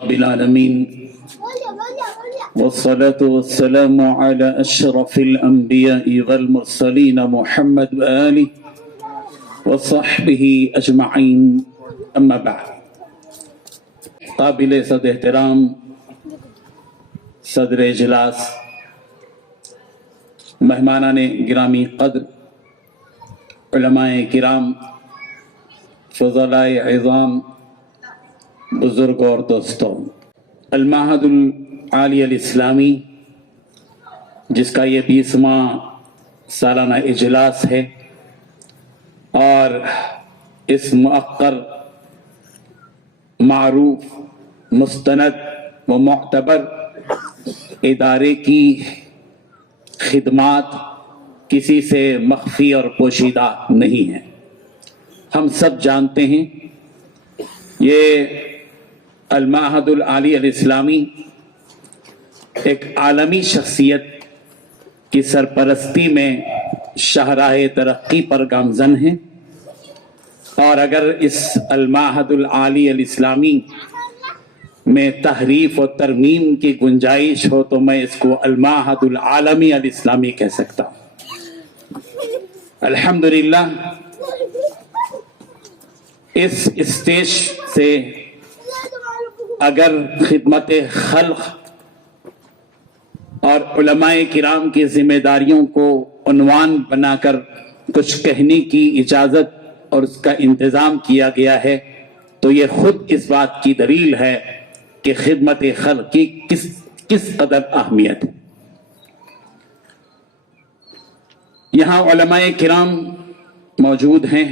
رب العالمين والصلاة والسلام على أشرف الأنبياء والمرسلين محمد وآله وصحبه أجمعين أما بعد قابل صد احترام صدر اجلاس مہمانان گرامی قدر علماء کرام فضلاء عظام بزرگ اور دوستوں، المعہد العالی الاسلامی جس کا یہ 20واں سالانہ اجلاس ہے اور اس مؤقر معروف مستند و معتبر ادارے کی خدمات کسی سے مخفی اور پوشیدہ نہیں ہیں۔ ہم سب جانتے ہیں یہ المعہد العالی الاسلامی ایک عالمی شخصیت کی سرپرستی میں شاہراہ ترقی پر گامزن ہے، اور اگر اس المعہد العالی الاسلامی میں تحریف و ترمیم کی گنجائش ہو تو میں اس کو المعہد العالمی الاسلامی کہہ سکتا ہوں۔ الحمدللہ اس اسٹیج سے اگر خدمت خلق اور علماء کرام کی ذمہ داریوں کو عنوان بنا کر کچھ کہنے کی اجازت اور اس کا انتظام کیا گیا ہے تو یہ خود اس بات کی دلیل ہے کہ خدمت خلق کی کس قدر اہمیت ہے۔ یہاں علماء کرام موجود ہیں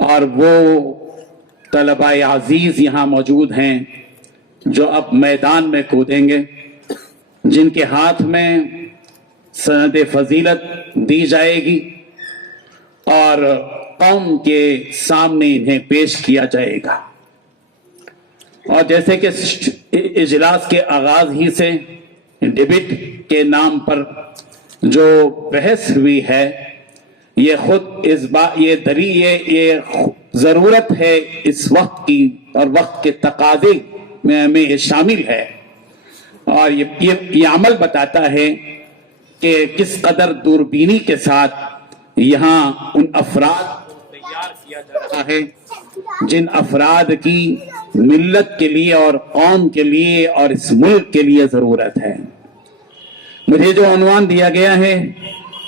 اور وہ طلباء عزیز یہاں موجود ہیں جو اب میدان میں کودیں گے، جن کے ہاتھ میں سند فضیلت دی جائے گی اور قوم کے سامنے انہیں پیش کیا جائے گا۔ اور جیسے کہ اجلاس کے آغاز ہی سے ڈیبٹ کے نام پر جو بحث ہوئی ہے، یہ خود یہ ضرورت ہے اس وقت کی اور وقت کے تقاضے میں شامل ہے، اور یہ عمل بتاتا ہے کہ کس قدر دوربینی کے ساتھ یہاں ان افراد کو تیار کیا جا رہا ہے جن افراد کی ملت کے لیے اور قوم کے لیے اور اس ملک کے لیے ضرورت ہے۔ مجھے جو عنوان دیا گیا ہے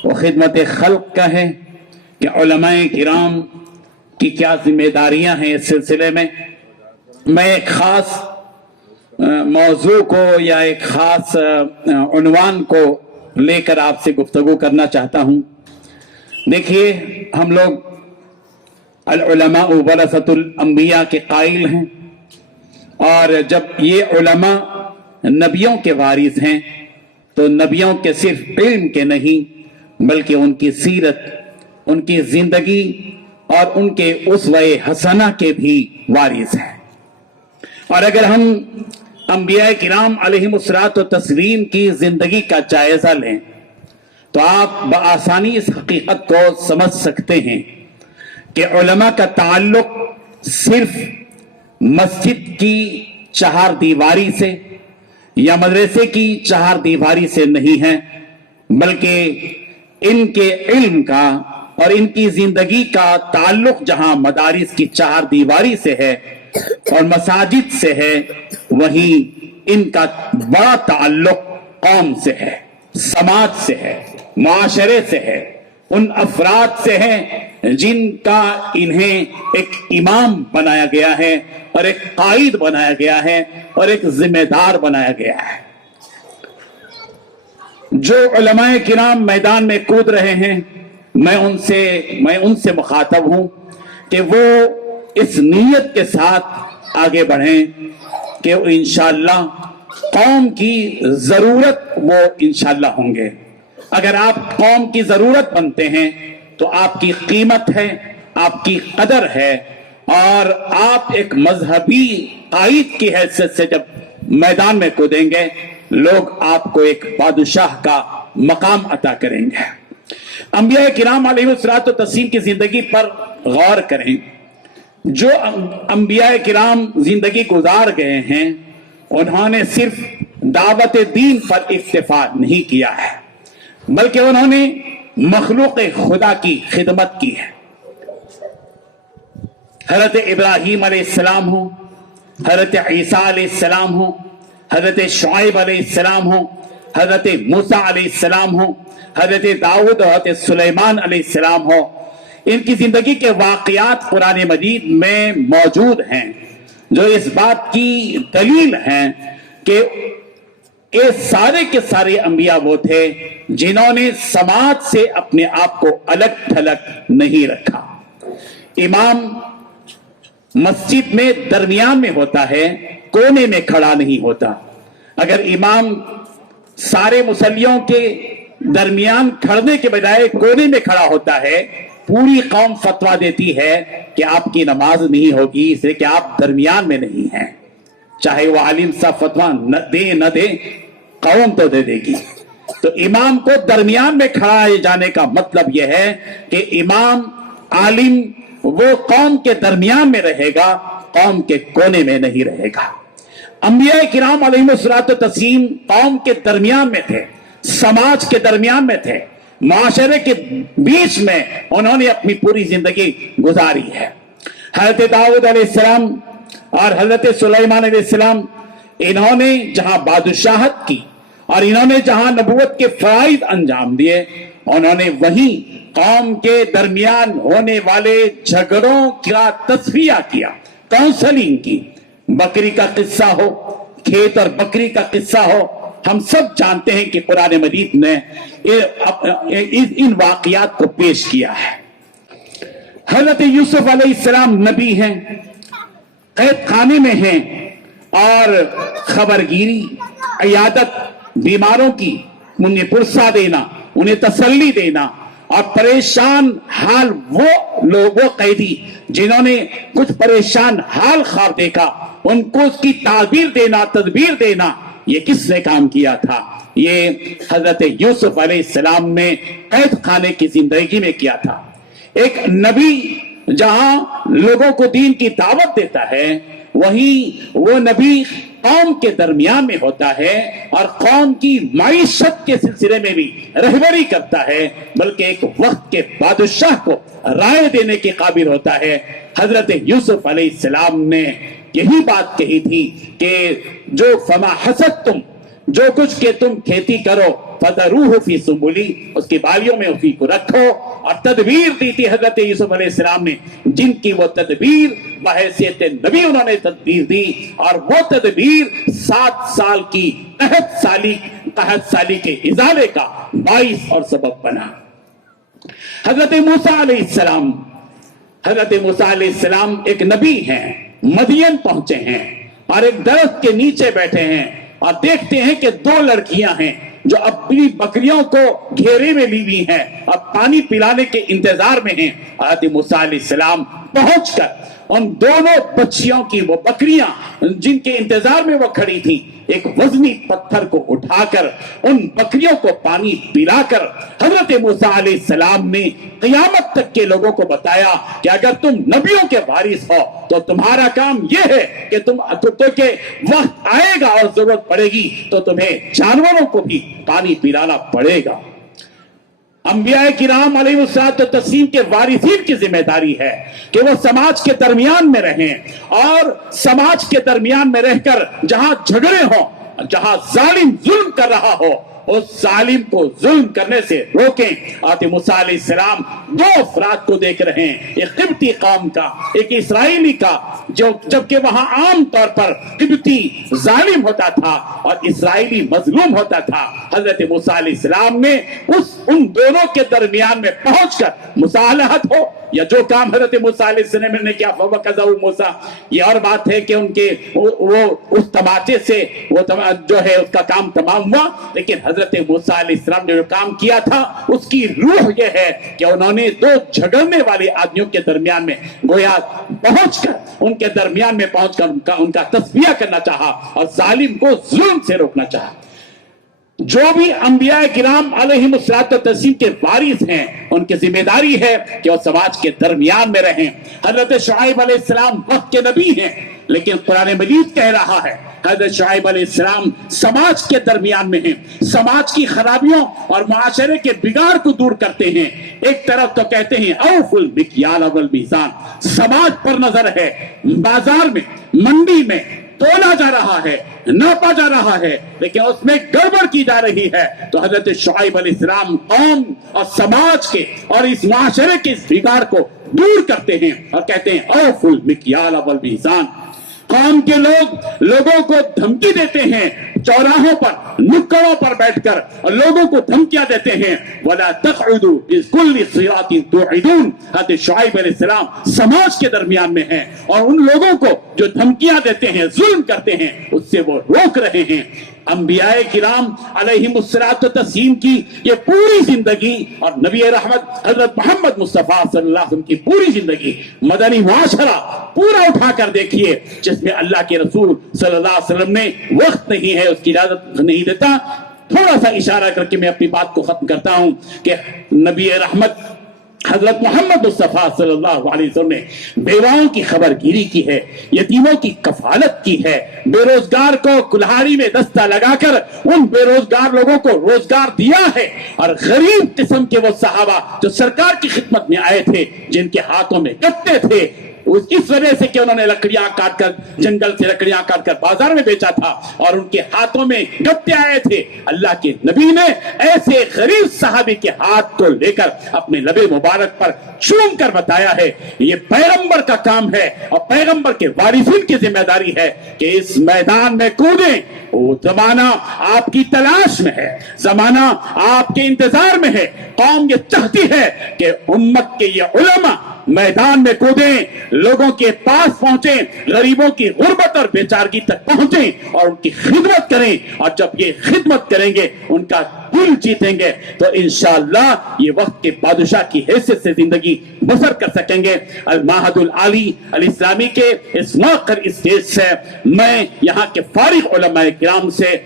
وہ خدمت خلق کا ہے کہ علماء کرام کی کیا ذمہ داریاں ہیں اس سلسلے میں۔ میں ایک خاص موضوع کو یا ایک خاص عنوان کو لے کر آپ سے گفتگو کرنا چاہتا ہوں۔ دیکھیے، ہم لوگ العلماء ورثۃ الانبیاء کے قائل ہیں، اور جب یہ علماء نبیوں کے وارث ہیں تو نبیوں کے صرف علم کے نہیں بلکہ ان کی سیرت، ان کی زندگی اور ان کے اسوہ حسنہ کے بھی وارث ہیں۔ اور اگر ہم انبیاء کرام علیہم الصلاۃ والتسلیم کی زندگی کا جائزہ لیں تو آپ بآسانی اس حقیقت کو سمجھ سکتے ہیں کہ علماء کا تعلق صرف مسجد کی چہار دیواری سے یا مدرسے کی چہار دیواری سے نہیں ہے، بلکہ ان کے علم کا اور ان کی زندگی کا تعلق جہاں مدارس کی چہار دیواری سے ہے اور مساجد سے ہے، وہیں ان کا بڑا تعلق قوم سے ہے، سماج سے ہے، معاشرے سے ہے، ان افراد سے ہے جن کا انہیں ایک امام بنایا گیا ہے اور ایک قائد بنایا گیا ہے اور ایک ذمہ دار بنایا گیا ہے۔ جو علماء کرام میدان میں کود رہے ہیں، میں ان سے مخاطب ہوں کہ وہ اس نیت کے ساتھ آگے بڑھیں کہ انشاءاللہ قوم کی ضرورت وہ انشاءاللہ ہوں گے۔ اگر آپ قوم کی ضرورت بنتے ہیں تو آپ کی قیمت ہے، آپ کی قدر ہے، اور آپ ایک مذہبی قائد کی حیثیت سے جب میدان میں کودیں گے، لوگ آپ کو ایک بادشاہ کا مقام عطا کریں گے۔ انبیاء کرام علیہ الصلوۃ والتسلیم کی زندگی پر غور کریں۔ جو انبیاء کرام زندگی گزار گئے ہیں انہوں نے صرف دعوت دین پر اکتفا نہیں کیا ہے بلکہ انہوں نے مخلوق خدا کی خدمت کی ہے. حضرت ابراہیم علیہ السلام ہو، حضرت عیسیٰ علیہ السلام ہو، حضرت شعیب علیہ السلام ہو، حضرت موسیٰ علیہ السلام ہو، حضرت داؤد اور حضرت سلیمان علیہ السلام ہو، ان کی زندگی کے واقعات قرآن مجید میں موجود ہیں جو اس بات کی دلیل ہیں کہ یہ سارے کے سارے انبیاء وہ تھے جنہوں نے سماج سے اپنے آپ کو الگ تھلگ نہیں رکھا. امام مسجد میں درمیان میں ہوتا ہے، کونے میں کھڑا نہیں ہوتا. اگر امام سارے مصلیوں کے درمیان کھڑنے کے بجائے کونے میں کھڑا ہوتا ہے، پوری قوم فتویٰ دیتی ہے کہ آپ کی نماز نہیں ہوگی اس لیے کہ آپ درمیان میں نہیں ہیں. چاہے وہ عالم صاحب فتویٰ نہ دے قوم تو دے گی. تو امام کو درمیان میں کھڑا جانے کا مطلب یہ ہے کہ امام عالم وہ قوم کے درمیان میں رہے گا، قوم کے کونے میں نہیں رہے گا. انبیاء کرام علیہم الصلوۃ والتسلیم قوم کے درمیان میں تھے، سماج کے درمیان میں تھے، معاشرے کے بیچ میں انہوں نے اپنی پوری زندگی گزاری ہے. حضرت داؤد علیہ السلام اور حضرت سلیمان علیہ السلام انہوں نے جہاں بادشاہت کی اور انہوں نے جہاں نبوت کے فرائض انجام دیے، انہوں نے وہیں قوم کے درمیان ہونے والے جھگڑوں کا تصفیہ کیا، کاؤنسلنگ کی. بکری کا قصہ ہو، کھیت اور بکری کا قصہ ہو، ہم سب جانتے ہیں کہ قرآن مجید نے ان واقعات کو پیش کیا ہے. حضرت یوسف علیہ السلام نبی ہیں، قید خانے میں ہیں اور خبرگیری، عیادت، بیماروں کی انہیں پرسہ دینا، انہیں تسلی دینا اور پریشان حال وہ قیدی جنہوں نے کچھ پریشان حال خواب دیکھا ان کو اس کی تعبیر دینا، تدبیر دینا، یہ کس نے کام کیا تھا؟ یہ حضرت یوسف علیہ السلام نے قید خانے کی زندگی میں کیا تھا. ایک نبی جہاں لوگوں کو دین کی دعوت دیتا ہے وہیں وہ نبی قوم کے درمیان میں ہوتا ہے اور قوم کی معیشت کے سلسلے میں بھی رہبری کرتا ہے، بلکہ ایک وقت کے بادشاہ کو رائے دینے کے قابل ہوتا ہے. حضرت یوسف علیہ السلام نے یہی بات کہی تھی کہ جو فما حسدتم، جو کچھ کہ تم کھیتی کرو، فذروہ فی سنبلی، اس کی بالیوں میں اسی کو رکھو. اور تدبیر دی تھی حضرت یوسف علیہ السلام نے، جن کی وہ تدبیر بحیثیت نبی انہوں نے تدبیر دی، اور وہ تدبیر 7 سال کی قحط سالی کے ازالے کا باعث اور سبب بنا. حضرت موسیٰ علیہ السلام ایک نبی ہیں، مدین پہنچے ہیں اور ایک درخت کے نیچے بیٹھے ہیں اور دیکھتے ہیں کہ 2 لڑکیاں ہیں جو اپنی بکریوں کو گھیرے میں لی ہوئی ہیں اور پانی پلانے کے انتظار میں ہیں. حضرت موسیٰ علیہ السلام پہنچ کر ان دونوں بچیوں کی، وہ بکریاں جن کے انتظار میں وہ کھڑی تھی، ایک وزنی پتھر کو اٹھا کر ان بکریوں کو پانی پلا کر حضرت موسیٰ علیہ السلام نے قیامت تک کے لوگوں کو بتایا کہ اگر تم نبیوں کے وارث ہو تو تمہارا کام یہ ہے کہ کہ وقت آئے گا اور ضرورت پڑے گی تو تمہیں جانوروں کو بھی پانی پلانا پڑے گا. انبیاء کرام علیہ السلام کے وارثین کی ذمہ داری ہے کہ وہ سماج کے درمیان میں رہیں اور سماج کے درمیان میں رہ کر جہاں جھگڑے ہوں، جہاں ظالم ظلم کر رہا ہو، اس ظالم کو ظلم کرنے سے روکیں. حضرت موسیٰ علیہ السلام 2 افراد کو دیکھ رہے ہیں، ایک قبطی قوم کا، ایک اسرائیلی کا، جبکہ وہاں عام طور پر قبطی ظالم ہوتا تھا اور اسرائیلی مظلوم ہوتا تھا. حضرت موسیٰ علیہ السلام نے ان دونوں کے درمیان میں پہنچ کر مصالحت ہو یا جو کام حضرت موسیٰ علیہ السلام نے کیا فوقذہ موسیٰ، یہ اور بات ہے کہ ان کے وہ اس تماچے سے وہ جو ہے اس کا کام تمام ہوا، لیکن حضرت موسیٰ علیہ السلام نے جو کام کیا تھا اس کی روح یہ ہے کہ انہوں نے 2 جھگڑنے والے آدمیوں کے درمیان میں گویا پہنچ کر ان کے درمیان میں پہنچ کر ان کا تصفیہ کرنا چاہا اور ظالم کو ظلم سے روکنا چاہا. جو بھی انبیاء کرام علیہم الصلوۃ والتسلیم کے وارث ہیں ان کی ذمہ داری ہے کہ وہ سماج کے درمیان میں رہیں. حضرت شعیب علیہ السلام وقت کے نبی ہیں، لیکن قرآن مجید کہہ رہا ہے حضرت شعیب علیہ السلام سماج کے درمیان میں ہیں، سماج کی خرابیوں اور معاشرے کے بگاڑ کو دور کرتے ہیں. ایک طرف تو کہتے ہیں اوفوا المکیال والمیزان، سماج پر نظر ہے، بازار میں منڈی میں تولا جا رہا ہے، ناپا جا رہا ہے، لیکن اس میں گڑبڑ کی جا رہی ہے. تو حضرت شعیب علیہ السلام قوم اور سماج کے اور اس معاشرے کے اس بگاڑ کو دور کرتے ہیں اور کہتے ہیں اوفوا المکیال والمیزان. قوم کے لوگوں کو دھمکی دیتے ہیں، چوراہوں پر نکڑوں پر بیٹھ کر اور لوگوں کو دھمکیاں دیتے ہیں. وَلَا تَقْعُدُوا بِكُلِّ صِرَاطٍ تُوعِدُونَ. حضرت شعیب علیہ السلام سماج کے درمیان میں ہیں اور ان لوگوں کو جو دھمکیاں دیتے ہیں، ظلم کرتے ہیں، اس سے وہ روک رہے ہیں. انبیاء کرام علیہم الصلوۃ والتسلیم کی یہ پوری زندگی اور نبی رحمت حضرت محمد مصطفیٰ صلی اللہ علیہ وسلم کی پوری زندگی، مدنی معاشرہ پورا اٹھا کر دیکھیے، جس میں اللہ کے رسول صلی اللہ علیہ وسلم نے وقت نہیں ہے، اس کی اجازت نہیں دیتا. تھوڑا سا اشارہ کر کے میں اپنی بات کو ختم کرتا ہوں کہ نبی رحمت حضرت محمد مصطفیٰ صلی اللہ علیہ وسلم نے بیواؤں کی خبر گیری کی ہے، یتیموں کی کفالت کی ہے، بے روزگار کو کلہاڑی میں دستہ لگا کر ان بے روزگار لوگوں کو روزگار دیا ہے. اور غریب قسم کے وہ صحابہ جو سرکار کی خدمت میں آئے تھے، جن کے ہاتھوں میں گتے تھے، اس وجہ سے کہ انہوں نے لکڑیاں کاٹ کر جنگل سے لکڑیاں کاٹ کر بازار میں بیچا تھا اور ان کے ہاتھوں میں گتے آئے تھے، اللہ کے نبی نے ایسے غریب صحابی کے ہاتھ کو لے کر اپنے لب مبارک پر چوم کر بتایا ہے یہ پیغمبر کا کام ہے اور پیغمبر کے وارثین کی ذمہ داری ہے کہ اس میدان میں کودیں. وہ زمانہ آپ کی تلاش میں ہے، زمانہ آپ کے انتظار میں ہے. قوم یہ چاہتی ہے کہ امت کے یہ علماء میدان میں کودیں، لوگوں کے پاس پہنچیں، غریبوں کی غربت اور بیچارگی تک پہنچیں اور ان کی خدمت کریں. اور جب یہ خدمت کریں گے، ان کا دل جیتیں گے، تو انشاءاللہ یہ وقت کے بادشاہ کی حیثیت سے زندگی بسر کر سکیں گے. المعہد العالی الاسلامی کے اس موقر اسٹیج سے میں یہاں کے فارغ علماء کرام سے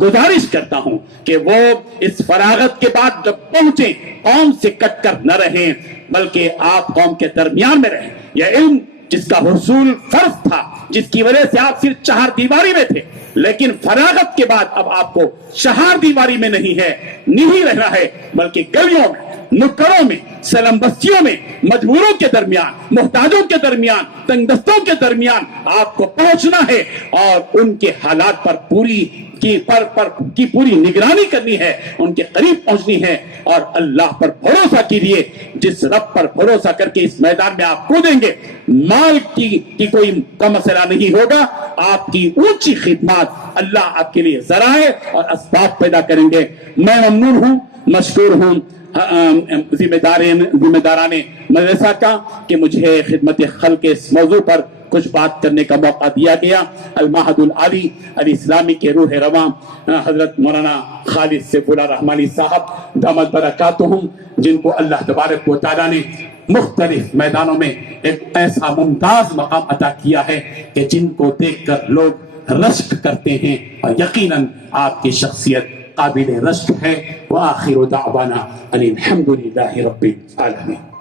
گزارش کرتا ہوں کہ وہ اس فراغت کے بعد جب پہنچیں قوم سے کٹ کر نہ رہیں، بلکہ آپ قوم کے درمیان میں رہیں. یہ علم جس کا حصول فرض تھا، جس کی وجہ سے آپ صرف چہار دیواری میں تھے، لیکن فراغت کے بعد اب آپ کو چہار دیواری میں نہیں رہنا ہے، بلکہ گلیوں میں، نکڑوں میں، سلم بستیوں میں، مجبوروں کے درمیان، محتاجوں کے درمیان، تنگ دستوں کے درمیان آپ کو پہنچنا ہے اور ان کے حالات پر پوری نگرانی کرنی ہے، ان کے قریب پہنچنی ہے. اور اللہ پر بھروسہ کیجیے، جس رب پر بھروسہ کر کے اس میدان میں آپ کودیں گے، مال کی کوئی مسئلہ نہیں ہوگا. آپ کی اونچی خدمات اللہ آپ کے لیے ذرائع اور اسباب پیدا کریں گے. میں ممنون ہوں، مشکور ہوں ذمہ داران مدرسہ کا کہ مجھے خدمت خلق کے اس موضوع پر کچھ بات کرنے کا موقع دیا گیا. المعہد العالی الاسلامی کے روح رواں حضرت مولانا خالد سیف اللہ رحمانی صاحب دامت برکاتہم، جن کو اللہ تبارک و تعالیٰ نے مختلف میدانوں میں ایک ایسا ممتاز مقام عطا کیا ہے کہ جن کو دیکھ کر لوگ رشک کرتے ہیں، اور یقیناً آپ کی شخصیت قابل رشک ہے. وآخر دعوانا ان الحمد للہ رب العالمین.